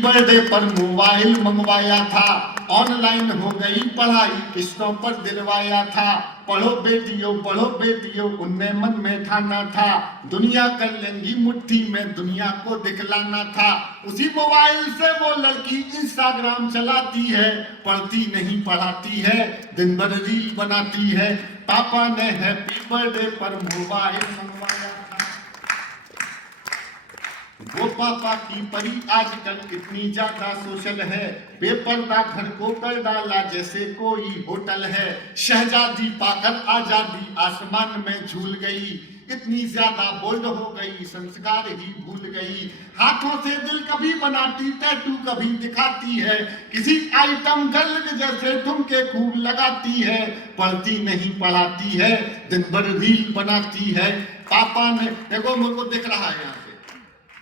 Birthday पर mobile मंगवाया था, ऑनलाइन हो गई पढ़ाई, किस्तों पर दिलवाया था। पढ़ो बेटियों उनने मन में ठाना था, दुनिया कर लेंगी मुट्ठी में, दुनिया को दिखलाना था। उसी मोबाइल से वो लड़की इंस्टाग्राम चलाती है, पढ़ती नहीं पढ़ाती है, दिन भर रील बनाती है। पापा ने हैप्पी बर्थडे पर मोबाइल मंगवाया था। वो पापा की परी आजकल इतनी ज्यादा सोशल है, बेपर्दा घर को कर डाला जैसे कोई होटल है। शहजादी पाकर आजादी आसमान में झूल गई, इतनी ज्यादा बोल्ड हो गई संस्कार ही भूल गई। हाथों से दिल कभी बनाती, टैटू कभी दिखाती है, किसी आइटम गर्ल जैसे ठुमके खूब लगाती है। पढ़ती नहीं पढ़ाती है, दिन भर रील बनाती है। पापा ने देखो, मेरे को दिख रहा है यहाँ से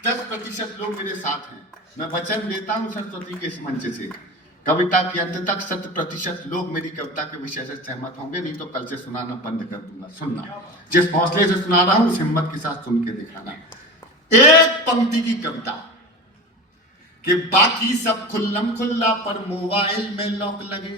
10% लोग मेरे साथ हैं। मैं वचन देता हूं सरस्वती के इस मंच से, कविता के अंत तक 100% लोग मेरी कविता के विषय से सहमत होंगे, नहीं तो कल से सुनाना बंद कर दूंगा। सुनना, जिस हौसले से सुना रहा हूं उस हिम्मत के साथ सुन के दिखाना। एक पंक्ति की कविता कि बाकी सब खुल्लम खुल्ला पर मोबाइल में लॉक लगे।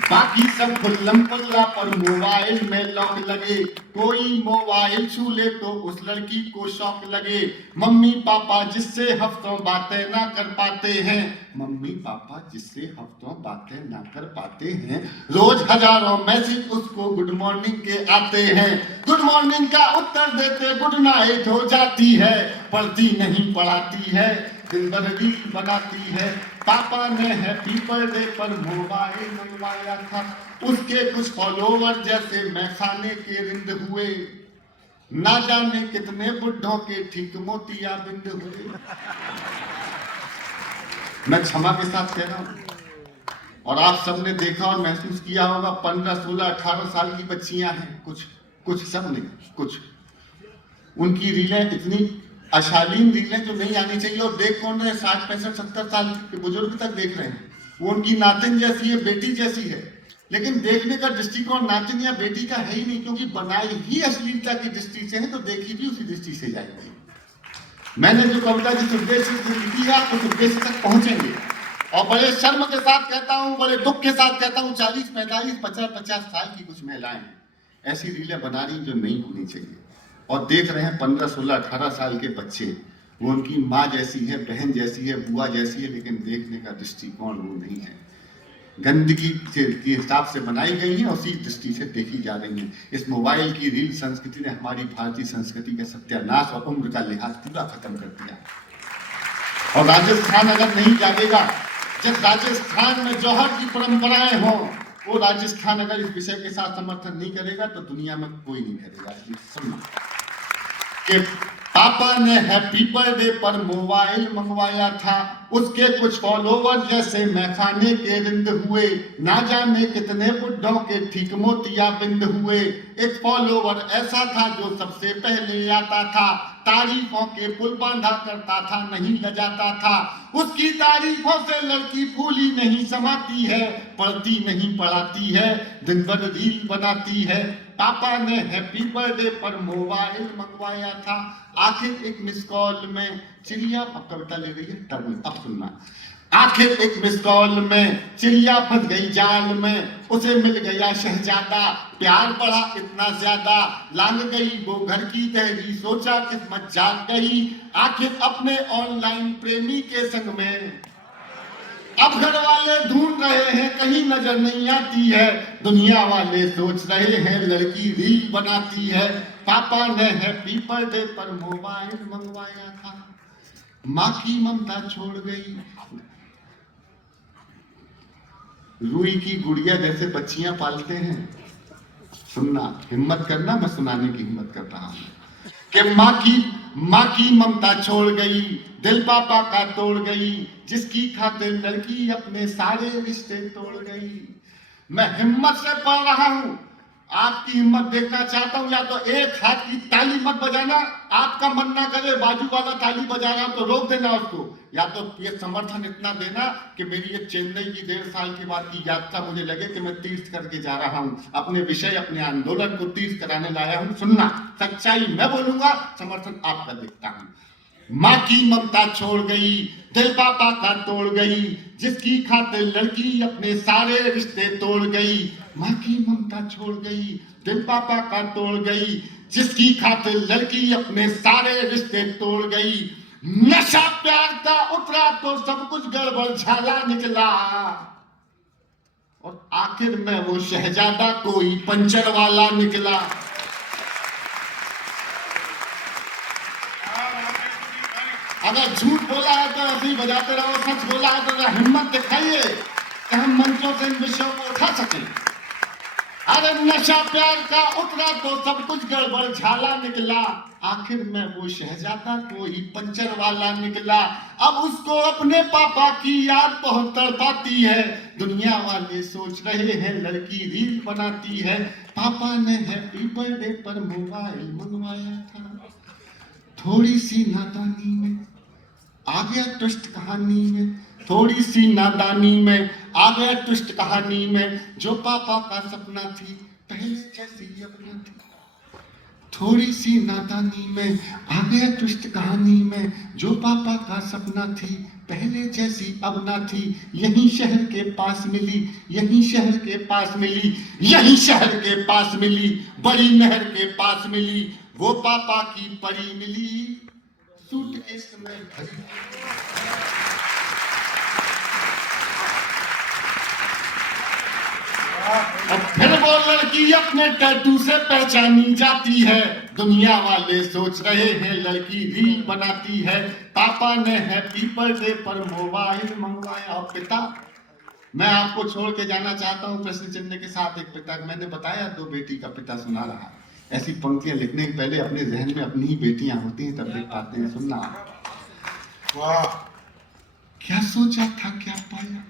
बाकी सब खुल्लम खुल्ला पर मोबाइल में लॉक लगे, कोई मोबाइल छू ले तो उस लड़की को शौक लगे। मम्मी पापा जिससे हफ्तों बातें ना कर पाते हैं, मम्मी पापा जिससे हफ्तों बातें ना कर पाते हैं, रोज हजारों मैसेज उसको गुड मॉर्निंग के आते हैं। गुड मॉर्निंग का उत्तर देते गुड नाइट हो जाती है। पढ़ती नहीं पढ़ाती है, दिन भर रील बनाती है। पापा ने हैप्पी बर्थडे पर मोबाइल मंगवाया था, उसके कुछ फॉलोवर जैसे मैं खाने के रिंद हुए, ना जाने कितने बुढ़ों के ठीक मोतिया बिंद हुए। मैं क्षमा के साथ कह रहा हूं, और आप सबने देखा और महसूस किया होगा, 15, 16, 18 साल की बच्चियां हैं, कुछ सब नहीं, कुछ उनकी रीलें इतनी अशालीन रीलें जो नहीं आनी चाहिए, और देख कौन रहे, 60, 65, 70 साल के बुजुर्ग तक देख रहे हैं। वो उनकी नातिन जैसी है, बेटी जैसी है, लेकिन देखने का दृष्टिकोण नातिन या बेटी का है ही नहीं, क्योंकि बनाई ही अश्लीलता की दृष्टि से है, तो देखी भी उसी दृष्टि से जाएगी। मैंने जो कविता जिस उद्देश्य से लिखी है, आप उस उद्देश्य तक पहुंचेंगे। और बड़े शर्म के साथ कहता हूं, बड़े दुख के साथ कहता हूं, 40, 45, 50 साल की कुछ महिलाएं ऐसी रीलें बना रही जो नहीं होनी चाहिए, और देख रहे हैं 15, 16, 18 साल के बच्चे। वो उनकी माँ जैसी है, बहन जैसी है, बुआ जैसी है, लेकिन देखने का दृष्टिकोण वो नहीं है। गंदगी के हिसाब से बनाई गई है, उसी दृष्टि से देखी जा रही है। इस मोबाइल की रील संस्कृति ने हमारी भारतीय संस्कृति का सत्यानाश और उम्र का लिहाज पूरा खत्म कर दिया। और राजस्थान अगर नहीं जागेगा, जब राजस्थान में जौहर की परंपराएं हों, वो राजस्थान अगर इस विषय के साथ समर्थन नहीं करेगा तो दुनिया में कोई नहीं करेगा। इसलिए सुनना कि पापा ने हैप्पी बर्थडे पर मोबाइल मंगवाया था, उसके कुछ फॉलोवर जैसे मैं खाने के रिंद हुए, ना जाने कितने बुढ़ों के ठीक मोतिया बिंद हुए। एक फॉलोवर ऐसा था जो सबसे पहले आता था, तारीफों के पुल बांधा करता था, नहीं लजाता था। उसकी तारीफों से लड़की फूली नहीं समाती है, पढ़ती नहीं पढ़ाती है, दिन भर रील बनाती है। पापा ने हैप्पी बर्थडे पर मोबाइल मंगवाया था, आखिर एक मिस कॉल में चिड़िया, अब कविता ले रही है टर्न, अब सुनना। आखिर एक मिस कॉल में चिड़िया फंस गई जाल में, उसे मिल गया शहजादा, प्यार बढ़ा इतना ज्यादा, लांग गई वो घर की तहरी, सोचा किस्मत जाग गई। आखिर अपने ऑनलाइन प्रेमी के संग में अब घर वाले ढूंढ रहे हैं, कहीं नजर नहीं आती है, दुनिया वाले सोच रहे हैं लड़की रील बनाती है। पापा ने हैप्पी बर्थडे पर मोबाइल मंगवाया था, माँ की ममता छोड़ गई। रूई की गुड़िया जैसे बच्चियां पालते हैं, सुनना, हिम्मत करना, मैं सुनाने की हिम्मत कर रहा हूं कि माँ की ममता छोड़ गई, दिल पापा का तोड़ गई, जिसकी खातिर लड़की अपने सारे रिश्ते तोड़ गई। मैं हिम्मत से पढ़ रहा हूं, आपकी हिम्मत देखना चाहता हूं। या तो एक हाथ की ताली मत बजाना, आपका मन ना करे बाजू वाला ताली बजा रहा तो रोक देना उसको, या तो ये समर्थन इतना देना कि मेरी ये चेन्नई की 1.5 साल के बाद की यात्रा मुझे लगे कि मैं तीर्थ करके जा रहा हूं, अपने विषय अपने आंदोलन को तीर्थ कराने लाया हूं। सुनना, सच्चाई मैं बोलूंगा, समर्थन आपका देखता हूं। माँ की ममता छोड़ गई, दिल पापा का तोड़ गई, जिसकी खातिर लड़की अपने सारे रिश्ते तोड़ गई। माँ की ममता छोड़ गई, दिल पापा का तोड़ गई, जिसकी खातिर लड़की अपने सारे रिश्ते तोड़ गई। नशा प्यार का उतरा तो सब कुछ गड़बड़ झाला निकला, और आखिर में वो शहजादा कोई पंचर वाला निकला। अगर झूठ बोला है तो ऐसे ही बजाते रहो, सच बोला है तो हिम्मत दिखाइए कि हम मंचों से इन विषयों को उठा सकें। अरे नशा प्यार का उतरा तो सब कुछ गड़बड़ झाला निकला, आखिर में वो शहजादा कोई पंचर वाला निकला। अब उसको अपने पापा की याद बहुत तड़पाती है, दुनिया वाले सोच रहे हैं लड़की रील बनाती है। पापा ने हैप्पी बर्थडे पर मोबाइल मंगवाया था, थोड़ी सी नादानी में आ गया ट्विस्ट कहानी में, थोड़ी सी नादानी में आ गया ट्विस्ट कहानी में। जो पापा का सपना थी पहले जैसी अब न थी, थोड़ी सी नादानी में आ गया ट्विस्ट कहानी में। जो पापा का सपना थी पहले जैसी अब ना थी। यही शहर के पास मिली, यही शहर के पास मिली, यही शहर के पास मिली, बड़ी नहर के पास मिली। वो पापा की परी मिली, सूटकेस में भरी। अब फिर वो लड़की अपने टैटू से पहचानी जाती है, दुनिया वाले सोच रहे हैं लड़की रील बनाती है। पापा ने हैप्पी बर्थडे पर मोबाइल मंगवाया। और पिता, मैं आपको छोड़ के जाना चाहता हूं प्रश्न चिन्ह के साथ। एक पिता, मैंने बताया 2 बेटी का पिता सुना रहा। ऐसी पंक्तियां लिखने के पहले अपने जहन में अपनी ही बेटियां होती हैं, तब देख पाते हैं। सुनना, वाह, क्या सोचा था क्या पाया,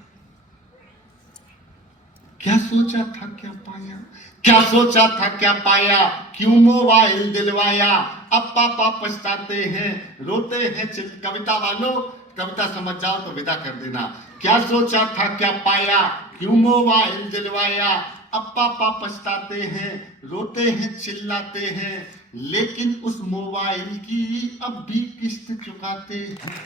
क्या सोचा था क्या पाया, क्या सोचा था क्या पाया, क्यों मोबाइल दिलवाया। अब पापा पछताते हैं, रोते हैं। कविता वालों, कविता समझ जाओ तो विदा कर देना। क्या सोचा था क्या पाया, क्यों मोबाइल दिलवाया। अब पापा पछताते हैं, रोते हैं, चिल्लाते हैं, लेकिन उस मोबाइल की अब भी किस्त चुकाते हैं।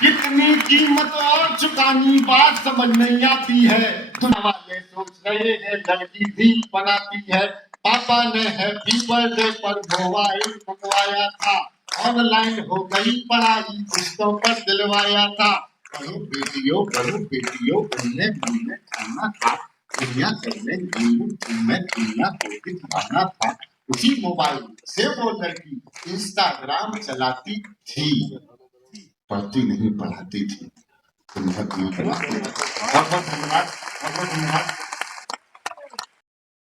कितनी कीमत और चुकानी बात समझ नहीं आती है, दुनिया वाले सोच रहे हैं लड़की रील बनाती है। पापा ने हैप्पी बर्थडे पर मोबाइल मंगवाया था, ऑनलाइन हो गई पढ़ाई, किस्तों पर दिलवाया था। पढ़ो बेटियों उन्हें हमने खाना था, दुनिया करने में दुनिया को दिखाना था। उसी मोबाइल से वो लड़की इंस्टाग्राम चलाती थी, पढ़ती नहीं पढ़ाती थी। बहुत बहुत धन्यवाद, बहुत बहुत धन्यवाद।